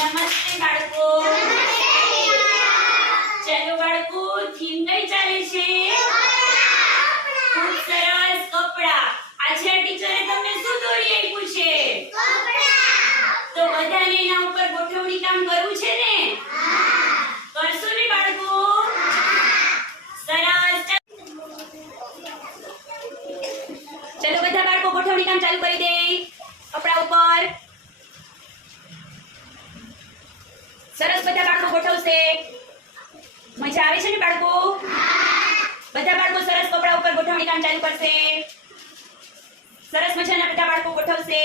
નમસ્તે બાળકો. ચાલો બાળકો થીમ કઈ ચાલે છે. ખૂબ સરસ કપડા. આજે આ ટીચરે તમને શું દોરી આપ્યું છે? તો બધાને એના ઉપર ગોઠવણી કામ કરવું છે ને? કરશો ને બાળકો? સરસ. ચલો બધા બાળકો ગોઠવણી કામ ચાલુ કરી દે કપડા ઉપર સરસ બધા બાળકો મજા આવે છે ને બાળકો? બધા બાળકો સરસ કપડા ઉપર ગોઠવણી કામ ચાલુ કરશે. સરસ મજાના બધા બાળકો ગોઠવશે.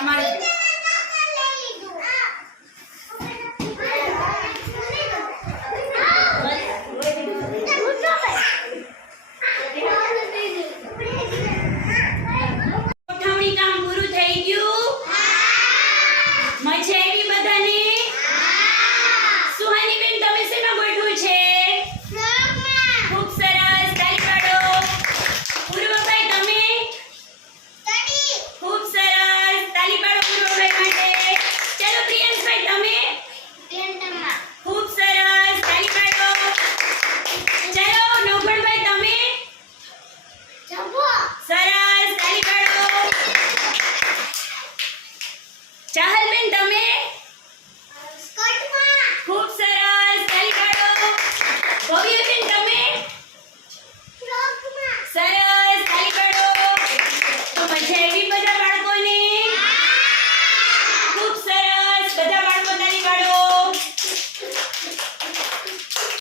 Amarillo. ચાહલબેન તમે